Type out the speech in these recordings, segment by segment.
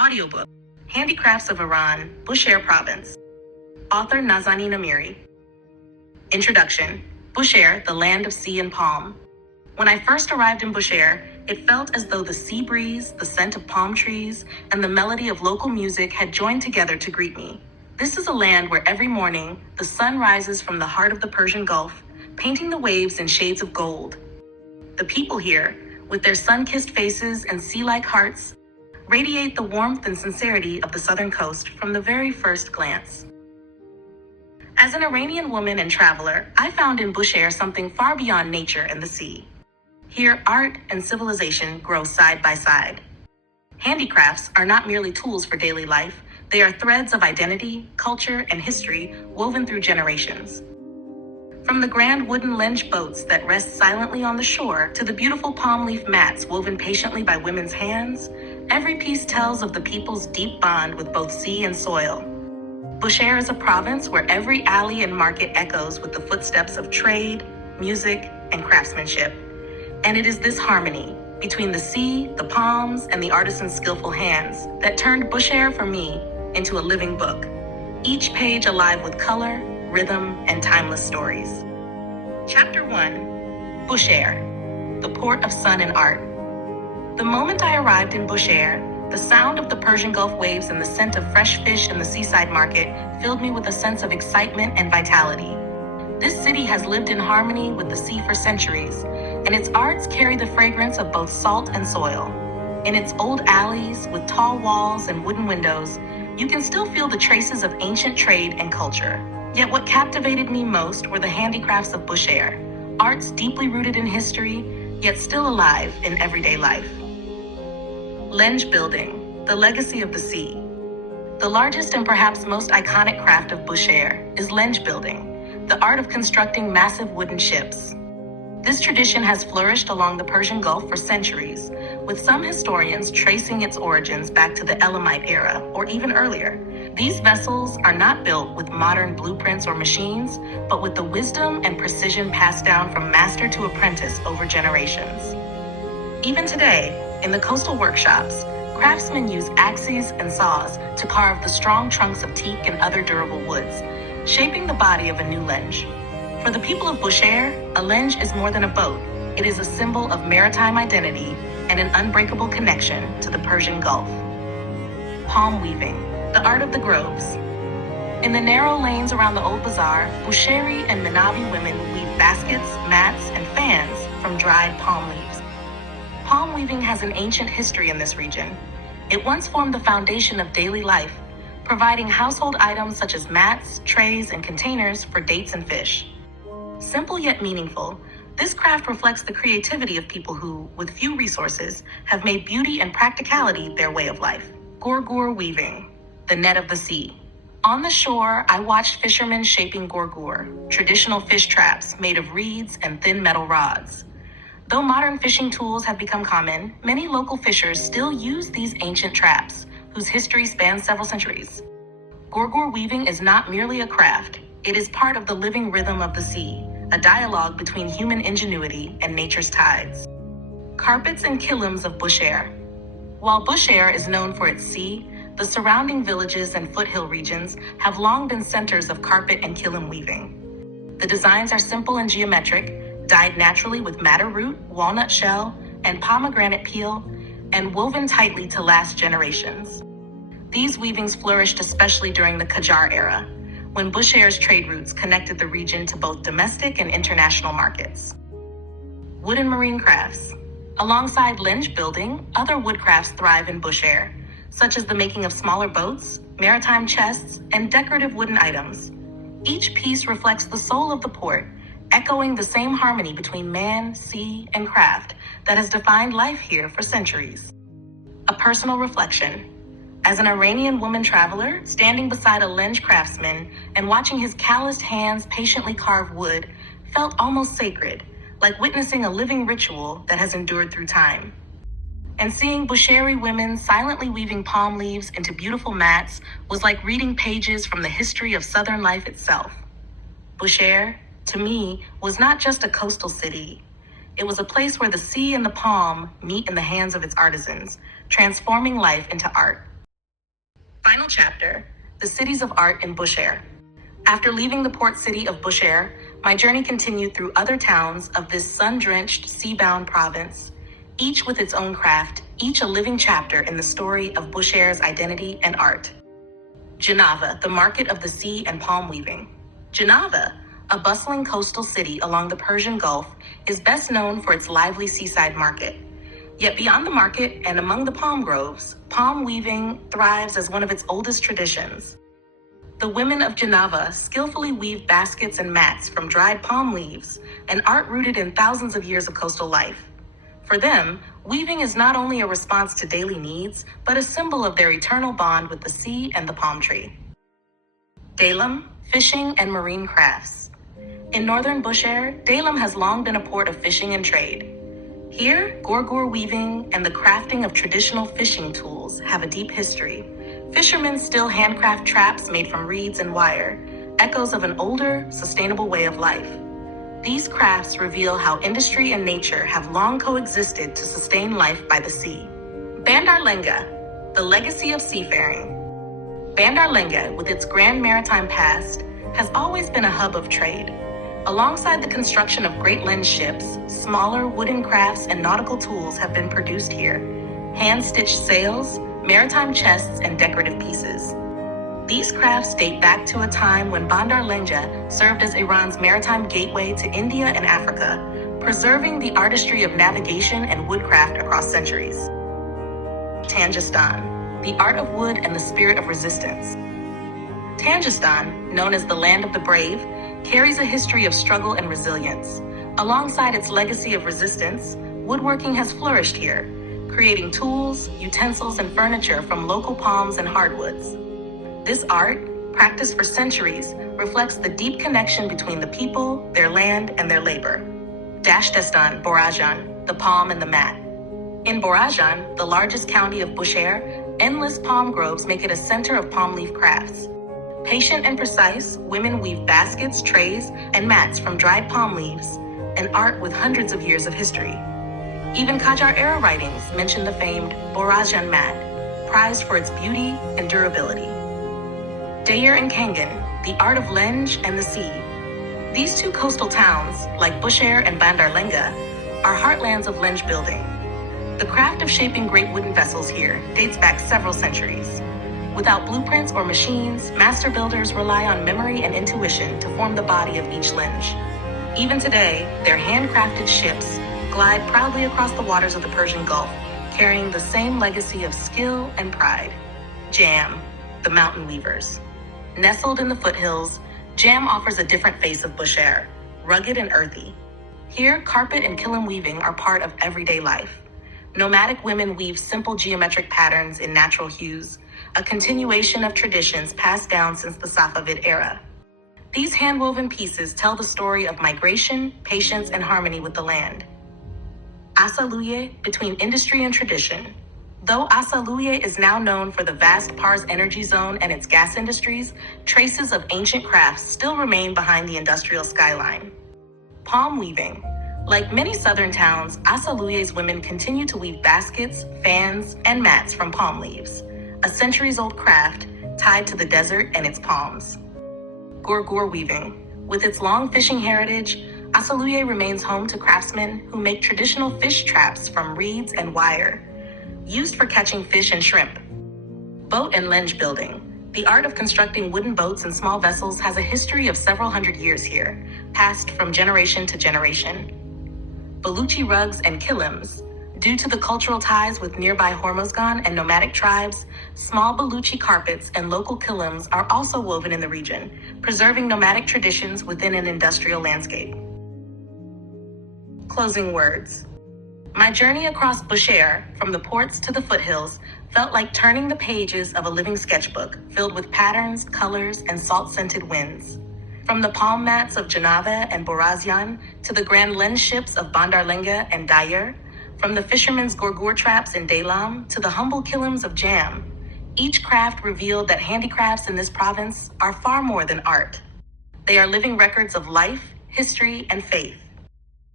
Audiobook. Handicrafts of Iran, Bushehr Province. Author Nazanin Amiri. Introduction. Bushehr, the land of sea and palm. When I first arrived in Bushehr, it felt as though the sea breeze, the scent of palm trees, and the melody of local music had joined together to greet me. This is a land where every morning the sun rises from the heart of the Persian Gulf, painting the waves in shades of gold. The people here, with their sun-kissed faces and sea-like hearts, radiate the warmth and sincerity of the southern coast from the very first glance. As an Iranian woman and traveler, I found in Bushehr something far beyond nature and the sea. Here, art and civilization grow side by side. Handicrafts are not merely tools for daily life, they are threads of identity, culture, and history woven through generations. From the grand wooden lenge boats that rest silently on the shore to the beautiful palm leaf mats woven patiently by women's hands, every piece tells of the people's deep bond with both sea and soil. Bushehr is a province where every alley and market echoes with the footsteps of trade, music, and craftsmanship. And it is this harmony between the sea, the palms, and the artisan's skillful hands that turned Bushehr for me into a living book, each page alive with color, rhythm, and timeless stories. Chapter 1. Bushehr, the port of sun and art. The moment I arrived in Bushehr, the sound of the Persian Gulf waves and the scent of fresh fish in the seaside market filled me with a sense of excitement and vitality. This city has lived in harmony with the sea for centuries, and its arts carry the fragrance of both salt and soil. In its old alleys, with tall walls and wooden windows, you can still feel the traces of ancient trade and culture. Yet what captivated me most were the handicrafts of Bushehr, arts deeply rooted in history, yet still alive in everyday life. Lenge building, the legacy of the sea. The largest and perhaps most iconic craft of Bushehr is lenge building, the art of constructing massive wooden ships. This tradition has flourished along the Persian Gulf for centuries, with some historians tracing its origins back to the Elamite era or even earlier. These vessels are not built with modern blueprints or machines, but with the wisdom and precision passed down from master to apprentice over generations. Even today, in the coastal workshops, craftsmen use axes and saws to carve the strong trunks of teak and other durable woods, shaping the body of a new lenge. For the people of Bushehr, a lenge is more than a boat. It is a symbol of maritime identity and an unbreakable connection to the Persian Gulf. Palm weaving, the art of the groves. In the narrow lanes around the old bazaar, Bushehri and Manavi women weave baskets, mats, and fans from dried palm leaves. Palm weaving has an ancient history in this region. It once formed the foundation of daily life, providing household items such as mats, trays, and containers for dates and fish. Simple yet meaningful, this craft reflects the creativity of people who, with few resources, have made beauty and practicality their way of life. Gorgur weaving, the net of the sea. On the shore, I watched fishermen shaping gorgur, traditional fish traps made of reeds and thin metal rods. Though modern fishing tools have become common, many local fishers still use these ancient traps, whose history spans several centuries. Gorgur weaving is not merely a craft, it is part of the living rhythm of the sea, a dialogue between human ingenuity and nature's tides. Carpets and kilums of Bushehr. While Bushehr is known for its sea, the surrounding villages and foothill regions have long been centers of carpet and kilum weaving. The designs are simple and geometric, dyed naturally with madder root, walnut shell, and pomegranate peel, and woven tightly to last generations. These weavings flourished especially during the Qajar era, when Bushehr's trade routes connected the region to both domestic and international markets. Wood and marine crafts. Alongside lenge building, other wood crafts thrive in Bushehr, such as the making of smaller boats, maritime chests, and decorative wooden items. Each piece reflects the soul of the port, echoing the same harmony between man, sea, and craft that has defined life here for centuries. A personal reflection. As an Iranian woman traveler, standing beside a lenge craftsman and watching his calloused hands patiently carve wood felt almost sacred, like witnessing a living ritual that has endured through time. And seeing Bushehri women silently weaving palm leaves into beautiful mats was like reading pages from the history of Southern life itself. Bushehr, to me, was not just a coastal city. It was a place where the sea and the palm meet in the hands of its artisans, transforming life into art. Final chapter, the cities of art in Bushehr. After leaving the port city of Bushehr, my journey continued through other towns of this sun-drenched, sea-bound province, each with its own craft, each a living chapter in the story of Bushehr's identity and art. Genava, the market of the sea and palm weaving. Genava, a bustling coastal city along the Persian Gulf, is best known for its lively seaside market. Yet beyond the market and among the palm groves, palm weaving thrives as one of its oldest traditions. The women of Genava skillfully weave baskets and mats from dried palm leaves, an art rooted in thousands of years of coastal life. For them, weaving is not only a response to daily needs, but a symbol of their eternal bond with the sea and the palm tree. Daylem, fishing and marine crafts. In northern Bushehr, Daylem has long been a port of fishing and trade. Here, gorgur weaving and the crafting of traditional fishing tools have a deep history. Fishermen still handcraft traps made from reeds and wire, echoes of an older, sustainable way of life. These crafts reveal how industry and nature have long coexisted to sustain life by the sea. Bandar Lenga, the legacy of seafaring. Bandar Lenga, with its grand maritime past, has always been a hub of trade. Alongside the construction of great lens ships, smaller wooden crafts and nautical tools have been produced here. Hand-stitched sails, maritime chests, and decorative pieces. These crafts date back to a time when Bandar Lenga served as Iran's maritime gateway to India and Africa, preserving the artistry of navigation and woodcraft across centuries. Tangistan, the art of wood and the spirit of resistance. Tangistan, known as the land of the brave, carries a history of struggle and resilience. Alongside its legacy of resistance, woodworking has flourished here, creating tools, utensils, and furniture from local palms and hardwoods. This art, practiced for centuries, reflects the deep connection between the people, their land, and their labor. Dashtestan, Borajan, the palm and the mat. In Borajan, the largest county of Bushehr, endless palm groves make it a center of palm leaf crafts. Patient and precise, women weave baskets, trays, and mats from dried palm leaves, an art with hundreds of years of history. Even Qajar-era writings mention the famed Borajan mat, prized for its beauty and durability. Deir and Kangan, the art of lenge and the sea. These two coastal towns, like Bushehr and Bandar Lenga, are heartlands of lenge building. The craft of shaping great wooden vessels here dates back several centuries. Without blueprints or machines, master builders rely on memory and intuition to form the body of each lenge. Even today, their handcrafted ships glide proudly across the waters of the Persian Gulf, carrying the same legacy of skill and pride. Jam, the mountain weavers. Nestled in the foothills, Jam offers a different face of Bushehr, rugged and earthy. Here, carpet and kilim weaving are part of everyday life. Nomadic women weave simple geometric patterns in natural hues, a continuation of traditions passed down since the Safavid era. These hand-woven pieces tell the story of migration, patience, and harmony with the land. Asaluye, between industry and tradition. Though Asaluye is now known for the vast Pars energy zone and its gas industries, traces of ancient crafts still remain behind the industrial skyline. Palm weaving. Like many southern towns, Asaluye's women continue to weave baskets, fans, and mats from palm leaves, a centuries-old craft tied to the desert and its palms. Gorgur weaving. With its long fishing heritage, Asaluye remains home to craftsmen who make traditional fish traps from reeds and wire, used for catching fish and shrimp. Boat and lenge building. The art of constructing wooden boats and small vessels has a history of several hundred years here, passed from generation to generation. Baluchi rugs and kilims. Due to the cultural ties with nearby Hormozgan and nomadic tribes, small Baluchi carpets and local kilims are also woven in the region, preserving nomadic traditions within an industrial landscape. Closing words. My journey across Bushehr, from the ports to the foothills, felt like turning the pages of a living sketchbook filled with patterns, colors, and salt-scented winds. From the palm mats of Genava and Borazian to the grand lens ships of Bandar Lenga and Dayer, from the fishermen's gorgur traps in Daylem to the humble kilims of Jam, each craft revealed that handicrafts in this province are far more than art. They are living records of life, history, and faith.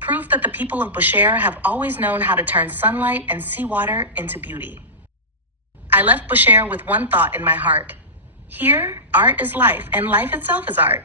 Proof that the people of Bushehr have always known how to turn sunlight and seawater into beauty. I left Bushehr with one thought in my heart. Here, art is life, and life itself is art.